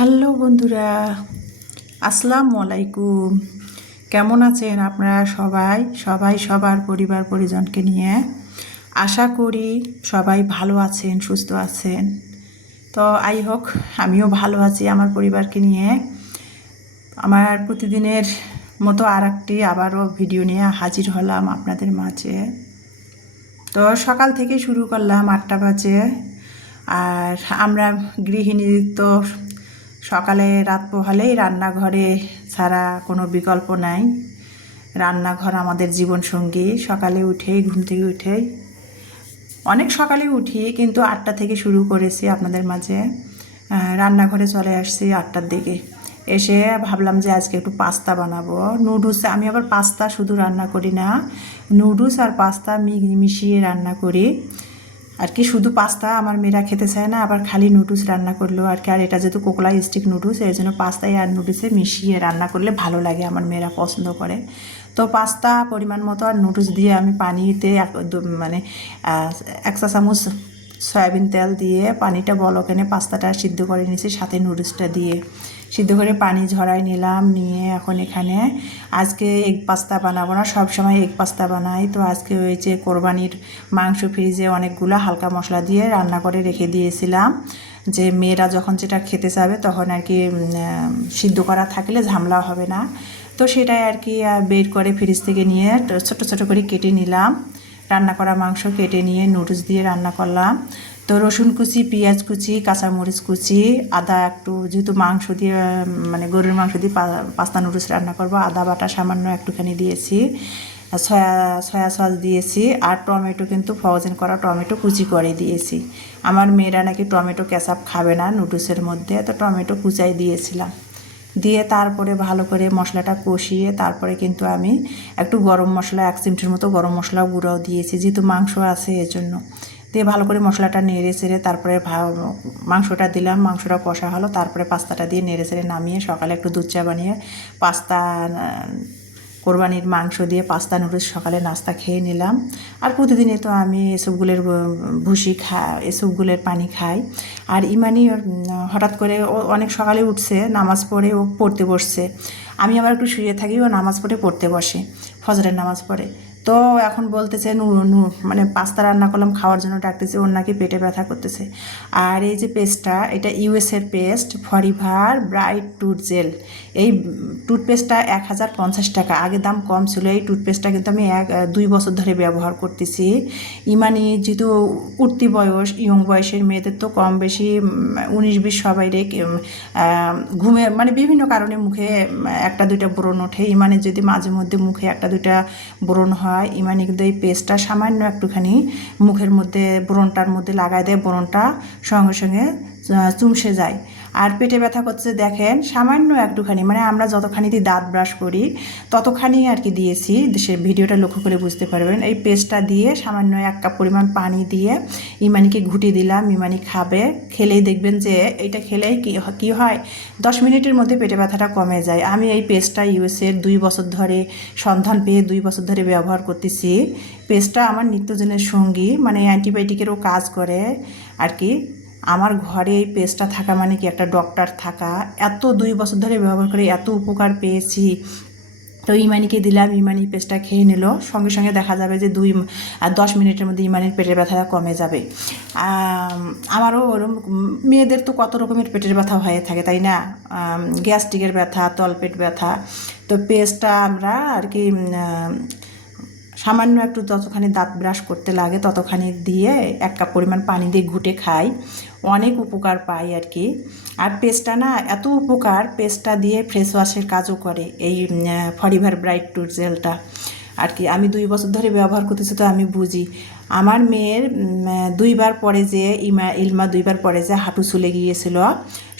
Hello বন্ধুরা, আসসালামু আলাইকুম। কেমন আছেন আপনারা সবাই? সবার পরিবার পরিজনকে নিয়ে আশা করি সবাই ভালো আছেন, সুস্থ আছেন। তো হোক আমিও ভালো আছি আমার পরিবারকে নিয়ে। আমার প্রতিদিনের মতো আবারও ভিডিও নিয়ে হাজির হলাম আপনাদের মাঝে। তো সকাল থেকে শুরু করলাম 8টা বাজে। আর আমরা গৃহিণী তো সকালে রাত পোহালেই রান্নাঘরে ছাড়া কোনো বিকল্প নাই। রান্নাঘর আমাদের জীবনসঙ্গী। সকালে ঘুম থেকে উঠেই অনেক সকালে উঠি, কিন্তু 8টা থেকে শুরু করেছি আপনাদের মাঝে। রান্নাঘরে চলে আসছি 8টার দিকে। এসে ভাবলাম যে আজকে একটু পাস্তা বানাবো, নুডলস। আমি আবার পাস্তা শুধু রান্না করি না, নুডলস আর পাস্তা মিশিয়ে রান্না করি আর কি। শুধু পাস্তা আমার মেয়েরা খেতে চায় না, আবার খালি নুডলস রান্না করলেও আর কি। আর এটা যেহেতু কোকলা স্টিক নুডলস, এর জন্য পাস্তায় আর নুডলসে মিশিয়ে রান্না করলে ভালো লাগে, আমার মেয়েরা পছন্দ করে। তো পাস্তা পরিমাণ মতো আর নুডলস দিয়ে আমি পানিতে মানে 1 চা চামচ সয়াবিন তেল দিয়ে পানিটা বলক এনে পাস্তাটা সিদ্ধ করে নিয়েছি, সাথে নুডলসটা দিয়ে সিদ্ধ করে পানি ঝরাই নিলাম। নিয়ে এখন এখানে আজকে এগ পাস্তা বানাবো না, সবসময় এগ পাস্তা বানাই। তো আজকে ওই যে কোরবানির মাংস ফ্রিজে অনেকগুলো হালকা মশলা দিয়ে রান্না করে রেখে দিয়েছিলাম, যে মেয়েরা যখন যেটা খেতে চাবে তখন আর কি সিদ্ধ করা থাকলে ঝামেলা হবে না। তো সেটাই আর কি বের করে ফ্রিজ থেকে নিয়ে ছোট ছোট করে কেটে নিলাম। রান্না করা মাংস কেটে নিয়ে নুডলস দিয়ে রান্না করলাম। তো রসুন কুচি, পেঁয়াজ কুচি, কাঁচামরিচ কুচি, আদা একটু, যেহেতু মাংস দিয়ে মানে গরুর মাংস দিয়ে পাস্তা নুডলস রান্না করবো, আদা বাটা সামান্য একটুখানি দিয়েছি, সয়া সস দিয়েছি, আর টমেটো কিন্তু ফ্রোজেন করা টমেটো কুচি করে দিয়েছি। আমার মেয়েরা নাকি টমেটো কেচাপ খাবে না নুডলসের মধ্যে, তো টমেটো কুচাই দিয়েছিলাম। দিয়ে তারপরে ভালো করে মশলাটা কষিয়ে তারপরে কিন্তু আমি একটু গরম মশলা 1 চিমটির মতো গরম মশলা গুঁড়াও দিয়েছি, যেহেতু মাংস আছে এর জন্য। দিয়ে ভালো করে মশলাটা নেড়ে চেড়ে তারপরে মাংসটা দিলাম, মাংসটা কষা হলো, তারপরে পাস্তাটা দিয়ে নেড়ে চেড়ে নামিয়ে সকালে একটু দুধ চা বানিয়ে পাস্তা, কোরবানির মাংস দিয়ে পাস্তা নুডলস সকালে নাস্তা খেয়ে নিলাম। আর প্রতিদিনই তো আমি এসবগুলোর ভুসি এসবগুলোর পানি খাই। আর ইমানি হঠাৎ করে ও অনেক সকালে উঠছে, নামাজ পড়ে ও পড়তে বসছে। আমি আবার একটু শুয়ে থাকি, ও নামাজ পড়ে পড়তে বসে, ফজরের নামাজ পড়ে। তো এখন বলতেছে মানে পাস্তা রান্না করলাম খাওয়ার জন্য ডাকতেছে, ওর নাকি পেটে ব্যথা করতেছে। আর এই যে পেস্টটা, এটা ইউএসের পেস্ট, ফরিভার ব্রাইট টুথ জেল। এই টুথপেস্টটা 1050 টাকা, আগে দাম কম ছিল। এই টুথপেস্টটা কিন্তু আমি 2 বছর ধরে ব্যবহার করতেছি। ইমানি যেহেতু উঠতি বয়স, ইয়ং বয়সের মেয়েদের তো কম বেশি 19-20 সবাই ঘুমে মানে বিভিন্ন কারণে মুখে 1-2টা ব্রণ ওঠে। ইমানের যদি মাঝে মধ্যে মুখে 1-2টা ব্রণ হয়, ইমানি কিন্তু এই পেস্টটা সামান্য একটুখানি মুখের মধ্যে ব্রণটার মধ্যে লাগাই দেয়, ব্রণটা সঙ্গে সঙ্গে চুমসে যায়। আর পেটে ব্যথা করছে দেখেন, সামান্য একটুখানি, মানে আমরা যতখানি দিয়ে দাঁত ব্রাশ করি ততখানি আর কি দিয়েছি, সে ভিডিওটা লক্ষ্য করে বুঝতে পারবেন। এই পেস্টটা দিয়ে সামান্য 1 কাপ পরিমাণ পানি দিয়ে ইমানিকে ঘুটিয়ে দিলাম। ইমানি খাবে, খেলেই দেখবেন যে এইটা খেলেই কী হয়, 10 মিনিটের মধ্যে পেটে ব্যথাটা কমে যায়। আমি এই পেস্টটা ইউএসের 2 বছর ধরে সন্ধান পেয়ে 2 বছর ধরে ব্যবহার করতেছি। পেস্টটা আমার নিত্যজনের সঙ্গী, মানে অ্যান্টিবায়োটিকেরও কাজ করে আর কি। আমার ঘরে এই পেস্টটা থাকা মানে কি একটা ডক্টর থাকা। এত 2 বছর ধরে ব্যবহার করে এত উপকার পেয়েছি। তো ইমানিকে দিলাম, ইমানি পেস্টটা খেয়ে নিল, সঙ্গে সঙ্গে দেখা যাবে যে 10 মিনিটের মধ্যে ইমানির পেটের ব্যথাটা কমে যাবে। আমারও ওরকম, মেয়েদের তো কত রকমের পেটের ব্যথা হয়ে থাকে তাই না, গ্যাস্ট্রিকের ব্যথা, তলপেট ব্যথা। তো পেস্টটা আমরা আর কি সামান্য একটু যতখানি দাঁত ব্রাশ করতে লাগে ততখানি দিয়ে 1 কাপ পরিমাণ পানি দিয়ে ঘুটে খাই, অনেক উপকার পাই আর কি। আর পেস্টটা না এত উপকার, পেস্টটা দিয়ে ফেস ওয়াশের কাজও করে এই ফরিভার ব্রাইট টুথ জেলটা আর কি। আমি 2 বছর ধরে ব্যবহার করতেছি, তো আমি বুঝি। আমার মেয়ের 2 বার পরে যে ইলমা 2 বার পরে যে হাঁটু ছুলে গিয়েছিল,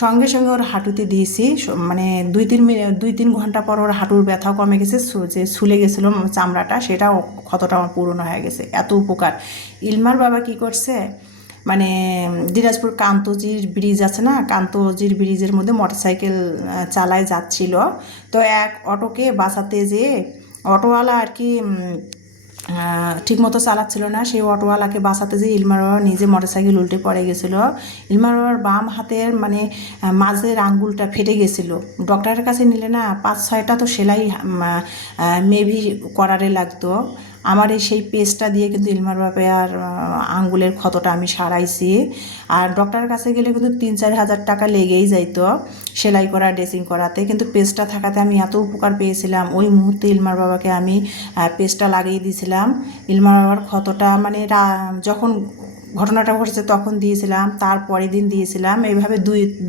সঙ্গে সঙ্গে ওর হাঁটুতে দিয়েছি, মানে 2-3 ঘন্টা পর ওর হাঁটুর ব্যথাও কমে গেছে, যে ছুলে গেছিলো চামড়াটা সেটাও ক্ষতটা আমার পুরনো হয়ে গেছে, এত উপকার। ইলমার বাবা কি করছে, মানে দিনাজপুর কান্তজির ব্রিজ আছে না, কান্তজির ব্রিজের মধ্যে মোটরসাইকেল চালায় যাচ্ছিল। তো এক অটোকে বাঁচাতে যেয়ে অটোওয়ালা আর কি ঠিকমতো চালাচ্ছিল না। সেই অটোওয়ালাকে বাঁচাতে যেয়ে ইলমার বাবা নিজে মোটরসাইকেল উল্টে পড়ে গেছিলো। ইলমার বাবার বাম হাতের মানে মাঝের আঙ্গুলটা ফেটে গেছিলো। ডক্টরের কাছে নিলে না 5-6টা তো সেলাই মেবি করারে লাগতো। আমার এই সেই পেস্টটা দিয়ে কিন্তু ইলমার বাবার আঙ্গুলের ক্ষতটা আমি সারাইছি। আর ডক্টরের কাছে গেলে কিন্তু 3-4 হাজার টাকা লেগেই যাইতো সেলাই করা ড্রেসিং করাতে, কিন্তু পেস্টটা থাকাতে আমি এত উপকার পেয়েছিলাম। ওই মুহূর্তে ইলমার বাবাকে আমি পেস্টটা লাগিয়ে দিয়েছিলাম। ইলমার বাবার ক্ষতটা মানে যখন ঘটনাটা ঘটেছে তখন দিয়েছিলাম, তারপরের দিন দিয়েছিলাম, এইভাবে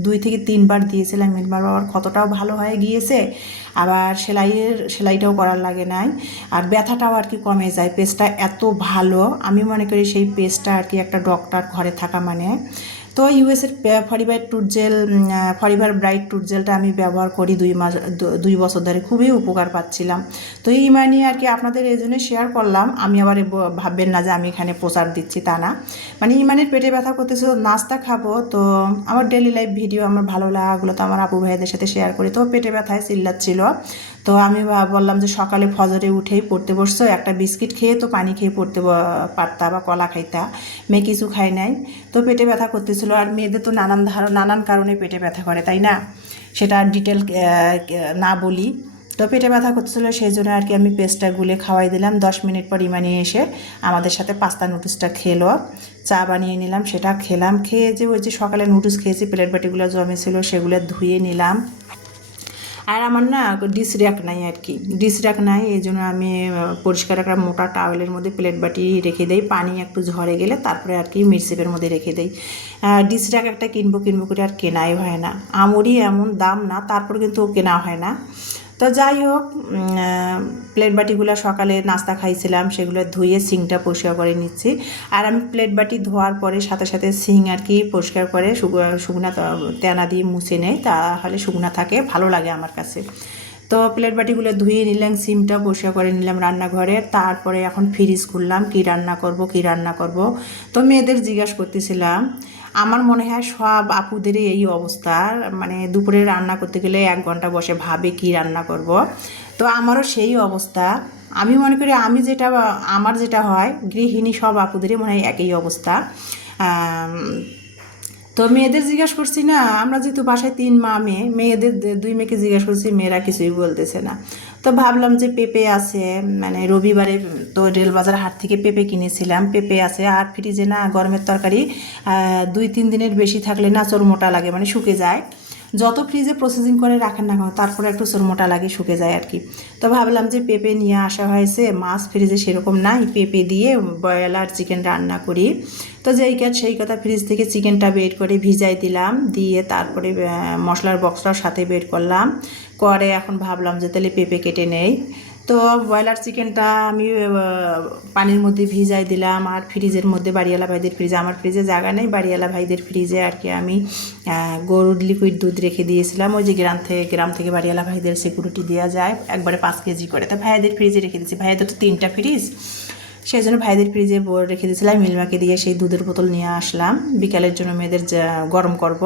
দুই থেকে 3বার দিয়েছিলাম। ইলমার বাবার ক্ষতটাও ভালো হয়ে গিয়েছে, আবার সেলাইটাও করার লাগে নাই, আর ব্যথাটাও আর কি কমে যায়। পেস্টটা এত ভালো, আমি মনে করি সেই পেস্টটা আর কি একটা ডক্টর ঘরে থাকা মানে। তো ইউএসের ফরিভার ব্রাইট টুথ জেলটা আমি ব্যবহার করি 2 বছর ধরে, খুবই উপকার পাচ্ছিলাম। তো এই নিয়ে আর কি আপনাদের এই জন্য শেয়ার করলাম। আমি আবার ভাববেন না যে আমি এখানে প্রচার দিচ্ছি, তা না। মানে ইমানের পেটে ব্যথা করতেছে, নাস্তা খাবো, তো আমার ডেলি লাইফ ভিডিও আমার ভালো লাগাগুলো তো আমার আপু ভাইদের সাথে শেয়ার করি। তো পেটে ব্যথায় চিল্লাচ্ছিল, তো আমি বললাম যে সকালে ফজরে উঠেই পড়তে বসছো, একটা বিস্কিট খেয়ে তো পানি খেয়ে পড়তে পারতা বা কলা খাইতা, মেয়ে কিছু খাই নাই। তো পেটে ব্যথা করতেছিল, আর মেয়েদের তো নানান কারণে পেটে ব্যথা করে, তাই না? সেটা ডিটেল না বলি। তো পেটে ব্যথা করতেছিল, সেই জন্য আর কি আমি পেস্টটা গুলে খাওয়াই দিলাম। 10 মিনিট পর ইমানি এসে আমাদের সাথে পাস্তা নুডলসটা খেলো, চা বানিয়ে নিলাম, সেটা খেলাম। খেয়ে যে ওই যে সকালে নুডলস খেয়েছি, প্লেট বাটিগুলো জমেছিল সেগুলো ধুয়ে নিলাম। আর আমার না ডিশ র্যাক নাই আর কি, ডিশ র্যাক নাই, এই জন্য আমি পরিষ্কার একটা মোটা টাওয়েলের মধ্যে প্লেট বাটি রেখে দেই, পানি একটু ঝরে গেলে তারপরে আর কি মিক্সিপের মধ্যে রেখে দেই। ডিশ র্যাক একটা কিনবো করে আর কেনাই হয় না, আমরই এমন দাম না, তারপর কিন্তু কেনা হয় না। তো যাই হোক, প্লেট বাটিগুলো সকালে নাস্তা খাইছিলাম, সেগুলো ধুয়ে সিংটা পরিষ্কার করে নিচ্ছি। আর আমি প্লেট বাটি ধোয়ার পরে সাথে সাথে সিং আর কি পরিষ্কার করে শুকনা তেনা দিয়ে মুছে নেই, তাহলে শুকনা থাকে, ভালো লাগে আমার কাছে। তো প্লেট বাটিগুলো ধুয়ে নিলাম, সিমটা পরিষ্কার করে নিলাম রান্নাঘরে। তারপরে এখন ফ্রিজ খুললাম, কি রান্না করব। তো মেয়েদের জিজ্ঞাসা করতেছিলাম, আমার মনে হয় সব আপুদেরই এই অবস্থা, মানে দুপুরে রান্না করতে গেলে 1 ঘন্টা বসে ভাবে কি রান্না করব। তো আমারও সেই অবস্থা। আমি মনে করি আমার যেটা হয়, গৃহিণী সব আপুদেরই মনে হয় একই অবস্থা। তো মেয়েদের জিজ্ঞাসা করছি না, আমরা যেহেতু বাসায় 3 মেয়ে, মেয়েদের 2 মেয়েকে জিজ্ঞাসা করছি, মেয়েরা কিছুই বলতেছে না। তো ভাবলাম যে পেঁপে আছে, মানে রবিবারে তো রেলবাজার হাট থেকে পেঁপে কিনেছিলাম, পেঁপে আছে। আর ফ্রিজে না গরমের তরকারি 2-3 দিনের বেশি থাকলে না চোরমোটা লাগে, মানে শুকে যায়। যত ফ্রিজে প্রসেসিং করে রাখেন না কেন, তারপরে একটু চোরমোটা লাগে, শুকে যায় আর কি। তো ভাবলাম যে পেঁপে নিয়ে আসা হয়েছে, মাছ ফ্রিজে সেরকম নাই, পেঁপে দিয়ে ব্রয়লার চিকেন রান্না করি। তো সেই কথা ফ্রিজ থেকে চিকেনটা বের করে ভিজাই দিলাম, দিয়ে তারপরে মশলার বক্সটার সাথে বের করলাম, করে এখন ভাবলাম যে তাহলে পেঁপে কেটে নেই। তো ব্রয়লার চিকেনটা আমি পানির মধ্যে ভিজাই দিলাম, আর ফ্রিজের মধ্যে বাড়িওয়ালা ভাইদের ফ্রিজে, আমার ফ্রিজে জায়গা নেই, বাড়িওয়ালা ভাইদের ফ্রিজে আর কি আমি গরুর লিকুইড দুধ রেখে দিয়েছিলাম। ওই যে গ্রাম থেকে বাড়িওয়ালা ভাইদের সিকিউরিটি দেওয়া যায় একবারে 5 কেজি করে, তো ভাইদের ফ্রিজে রেখে দিয়েছি। ভাইদের তো 3টা ফ্রিজ, সেই জন্য ভাইদের ফ্রিজে রেখে দিয়েছিলাম। মিলমাকে দিয়ে সেই দুধের বোতল নিয়ে আসলাম, বিকালের জন্য মেয়েদের গরম করব।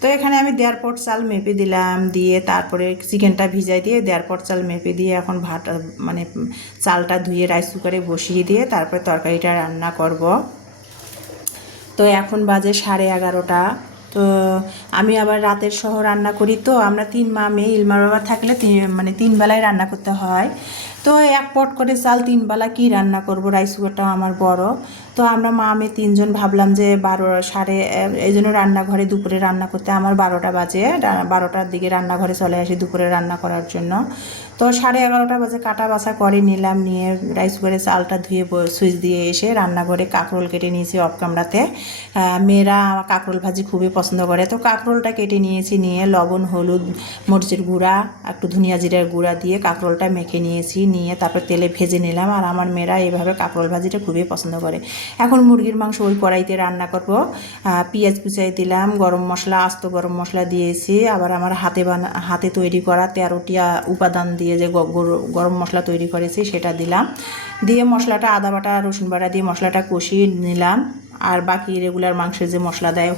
তো এখানে আমি 1.5 পট চাল মেপে দিলাম, দিয়ে তারপরে চিকেনটা ভিজাই দিয়ে 1.5 পট চাল মেপে দিয়ে এখন মানে চালটা ধুয়ে রাইস কুকারে বসিয়ে দিয়ে তারপরে তরকারিটা রান্না করব। তো এখন বাজে 11:30। তো আমি আবার রাতের সহ রান্না করি, তো আমরা 3 মেয়ে, ইলমার বাবা থাকলে মানে 3 বেলায় রান্না করতে হয়। তো 1 পট করে চাল 3 বেলা কি রান্না করব, রাইস কুকারটাও আমার বড়। তো আমরা মেয়ে 3 জন ভাবলাম যে 12 এই জন্য রান্নাঘরে দুপুরে রান্না করতে আমার 12টা বাজে, 12টার দিকে রান্নাঘরে চলে আসি দুপুরে রান্না করার জন্য। তো 11:30 বাজে কাটা বাছা করে নিলাম, নিয়ে রাইস কুকারে চালটা ধুয়ে সুইচ দিয়ে এসে রান্নাঘরে কাঁকরোল কেটে নিয়েছি অফ ক্যামেরাতে। মেয়েরা কাঁকরোল ভাজি খুবই পছন্দ করে, তো কাঁকরোলটা কেটে নিয়েছি, নিয়ে লবণ হলুদ মরিচের গুঁড়া একটু ধনিয়া জিরার গুঁড়া দিয়ে কাঁকরোলটা মেখে নিয়েছি, নিয়ে তারপর তেলে ভেজে নিলাম। আর আমার মেয়েরা এইভাবে কাঁকরোল ভাজিটা খুবই পছন্দ করে। এখন মুরগির মাংস ওই কড়াইতে রান্না করব। পেঁয়াজ কুচাই দিলাম, গরম মশলা, আস্ত গরম মশলা দিয়েছি। আবার আমার হাতে তৈরি করা 13টি উপাদান দিয়ে যে গরম মশলা তৈরি করেছি সেটা দিলাম, দিয়ে মশলাটা আদা বাটা রসুন বাটা দিয়ে মশলাটা কষিয়ে নিলাম। আর বাকি রেগুলার মাংসের যে মশলা দেয়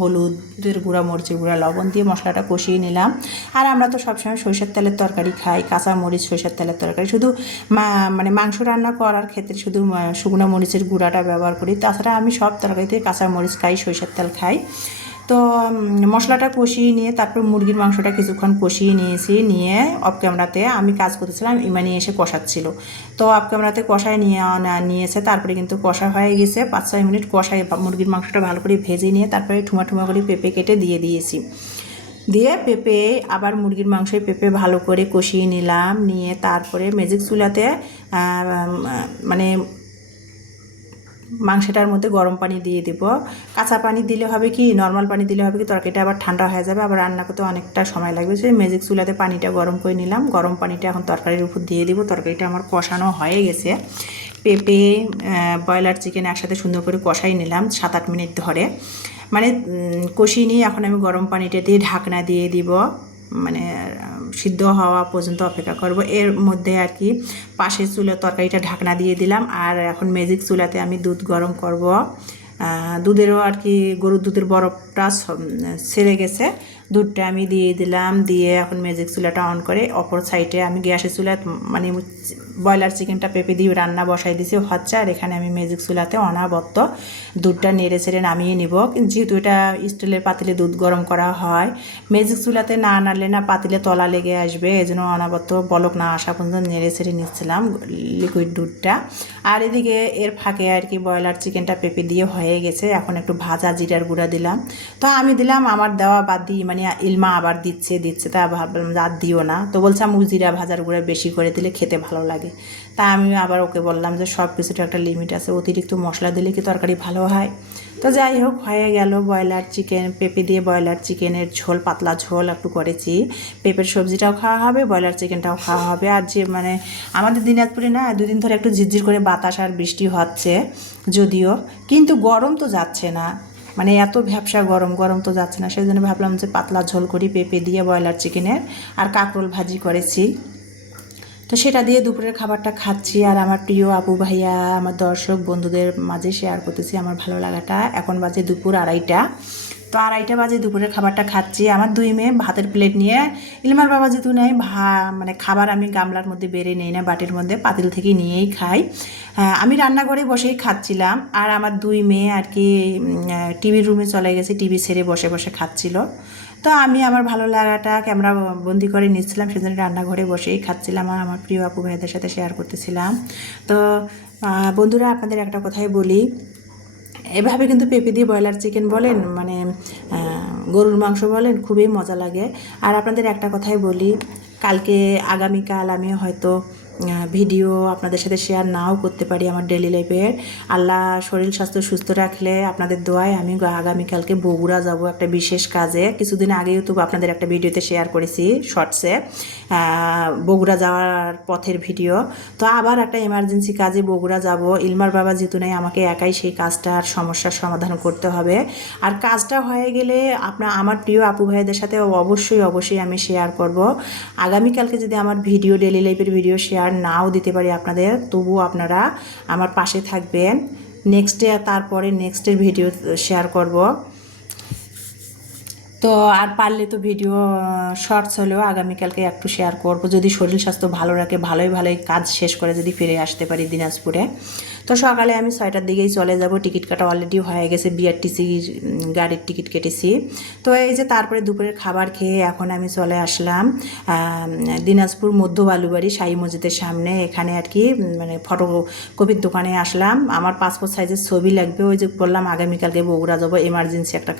হলুদের গুঁড়া, মরিচের গুঁড়া, লবণ দিয়ে মশলাটা কষিয়ে নিলাম। আর আমরা তো সবসময় সরিষার তেলের তরকারি খাই, কাঁচা মরিচ সরিষার তেলের তরকারি, শুধু মানে মাংস রান্না করার ক্ষেত্রে শুধু শুকনো মরিচের গুঁড়াটা ব্যবহার করি। তাছাড়া আমি সব তরকারিতে কাঁচা মরিচ খাই, সরিষার তেল খাই। তো মশলাটা কষিয়ে নিয়ে তারপর মুরগির মাংসটা কিছুক্ষণ কষিয়ে নিয়ে অফ ক্যামেরাতে আমি কাজ করতেছিলাম, ইমানি এসে কষাচ্ছিল। তো অফ ক্যামেরাতে কষায় নিয়েছে। তারপরে কিন্তু কষা হয়ে গেছে, 5-6 মিনিট কষায় মুরগির মাংসটা ভালো করে ভেজে নিয়ে তারপরে ঠুমা করে পেঁপে কেটে দিয়েছি। পেঁপে আবার মুরগির মাংসে পেঁপে ভালো করে কষিয়ে নিলাম, নিয়ে তারপরে ম্যাজিক চুলাতে মানে মাংসটার মধ্যে গরম পানি দিয়ে দেবো। কাঁচা পানি দিলে হবে কি, নর্মাল পানি দিলে হবে কি, তরকারিটা আবার ঠান্ডা হয়ে যাবে, আবার রান্না করতে অনেকটা সময় লাগবে। সেই ম্যাজিক চুলাতে পানিটা গরম করে নিলাম, গরম পানিটা এখন তরকারির উপর দিয়ে দিব। তরকারিটা আমার কষানো হয়ে গেছে। পেঁপে ব্রয়লার চিকেন একসাথে সুন্দর করে কষাই নিলাম 7-8 মিনিট ধরে, মানে কষিয়ে নিয়ে এখন আমি গরম পানিটা দিয়ে ঢাকনা দিয়ে দিব, মানে সিদ্ধ হওয়া পর্যন্ত অপেক্ষা করব। এর মধ্যে আর কি পাশের চুলা তরকারিটা ঢাকনা দিয়ে দিলাম। আর এখন ম্যাজিক চুলাতে আমি দুধ গরম করব। দুধেরও আর কি গরুর দুধের বরফটা ছেড়ে গেছে, দুধটা আমি দিয়ে দিলাম। দিয়ে এখন ম্যাজিক চুলাটা অন করে অপর সাইডে আমি গ্যাসের চুলা মানে ব্রয়লার চিকেনটা পেঁপে দিয়ে রান্না বসাই দিয়েছি হচ্ছে। আর এখানে আমি ম্যাজিক চুলাতে অনাবত্ত দুধটা নেড়ে ছেড়ে নামিয়ে নিব। যেহেতু এটা স্টিলের পাতিলে দুধ গরম করা হয়, ম্যাজিক চুলাতে না নাড়লে না পাতিলে তলা লেগে আসবে, এই জন্য অনাবত্ত বলক না আসা পর্যন্ত নেড়ে ছেড়ে নিচ্ছিলাম লিকুইড দুধটা। আর এদিকে এর ফাঁকে আর কি ব্রয়লার চিকেনটা পেঁপে দিয়ে হয়ে গেছে। এখন একটু ভাজা জিরার গুঁড়া দিলাম। তো আমি দিলাম, আমার দেওয়া বাদ দিয়ে মানে ইলমা আবার দিচ্ছে, তা ভাবলাম আর দিও না। তো বলছে আমি জিরা ভাজার গুঁড়া বেশি করে দিলে খেতে ভালো লাগে। তা আমি আবার ওকে বললাম যে সব কিছুটা একটা লিমিট আছে, অতিরিক্ত মশলা দিলে কি তরকারি ভালো হয়। তো যাই হোক হয়ে গেল ব্রয়লার চিকেন, পেঁপে দিয়ে ব্রয়লার চিকেনের ঝোল, পাতলা ঝোল একটু করেছি। পেঁপের সবজিটাও খাওয়া হবে, ব্রয়লার চিকেনটাও খাওয়া হবে। আর যে মানে আমাদের দিনাজপুরে না 2 দিন ধরে একটু ঝিরঝির করে বাতাস আর বৃষ্টি হচ্ছে যদিও, কিন্তু গরম তো যাচ্ছে না, মানে এত ভ্যাপসা গরম তো যাচ্ছে না। সেই জন্য ভাবলাম যে পাতলা ঝোল করি পেঁপে দিয়ে ব্রয়লার চিকেনের, আর কাঁকরোল ভাজি করেছি। তো সেটা দিয়ে দুপুরের খাবারটা খাচ্ছি। আর আমার প্রিয় আপু ভাইয়া, আমার দর্শক বন্ধুদের মাঝে শেয়ার করতেছি আমার ভালো লাগাটা। এখন বাজে দুপুর 2:30। তো 2:30 বাজে দুপুরের খাবারটা খাচ্ছি। আমার 2 মেয়ে ভাতের প্লেট নিয়ে, ইলমার বাবা যেহেতু নেয় মানে খাবার আমি গামলার মধ্যে বেড়ে নেই না, বাটির মধ্যে পাতিল থেকে নিয়েই খাই। আমি রান্নাঘরে বসেই খাচ্ছিলাম। আর আমার 2 মেয়ে আর কি টিভির রুমে চলে গেছে, টিভি ছেড়ে বসে বসে খাচ্ছিল। তো আমি আমার ভালো লাগাটা ক্যামেরা বন্দি করে নিচ্ছিলাম, সেজন্য রান্নাঘরে বসেই খাচ্ছিলাম আর আমার প্রিয় আপু ভাইদের সাথে শেয়ার করতেছিলাম। তো বন্ধুরা, আপনাদের একটা কথাই বলি, এভাবে কিন্তু পেঁপে দিয়ে ব্রয়লার চিকেন বলেন, মানে গরুর মাংস বলেন, খুবই মজা লাগে। আর আপনাদের একটা কথাই বলি, আগামীকাল আমি হয়তো ভিডিও আপনাদের সাথে শেয়ার নাও করতে পারি আমার ডেলি লাইফের। আল্লাহ শরীর স্বাস্থ্য সুস্থ রাখলে আপনাদের দোয়ায় আমি আগামীকালকে বগুড়া যাব একটা বিশেষ কাজে। কিছুদিন আগেও তো আপনাদের একটা ভিডিওতে শেয়ার করেছি শর্টসে, বগুড়া যাওয়ার পথের ভিডিও। তো আবার একটা এমার্জেন্সি কাজে বগুড়া যাব। ইলমার বাবা যেহেতু নেই, আমাকে একাই সেই কাজটার সমস্যার সমাধান করতে হবে। আর কাজটা হয়ে গেলে আমার প্রিয় আপু ভাইদের সাথে অবশ্যই আমি শেয়ার করব। আগামীকালকে যদি আমার ভিডিও ডেলি লাইফের ভিডিও শেয়ার নাও দিতে পারি আপনাদের, তবুও আপনারা আমার পাশে থাকবেন। তারপরে নেক্সটের ভিডিও শেয়ার করব। তো আর পারলে তো ভিডিও শর্টস হলেও আগামীকালকে একটু শেয়ার করব, যদি শরীর স্বাস্থ্য ভালো রাখে, ভালোই কাজ শেষ করে যদি ফিরে আসতে পারি দিনাজপুরে। তো সকালে আমি 6টার দিকেই চলে যাব, টিকিট কাটা অলরেডি হয়ে গেছে, বিআরটিসি গাড়ির টিকিট কেটেছি। তো এই যে তারপরে দুপুরের খাবার খেয়ে এখন আমি চলে আসলাম দিনাজপুর মধ্য বালুবাড়ি শাহী মসজিদের সামনে। এখানে আর কি মানে ফটোকপির দোকানে আসলাম, আমার পাসপোর্ট সাইজের ছবি লাগবে। ওই যে বললাম আগামীকালকে বগুড়া যাবো, এমার্জেন্সি একটা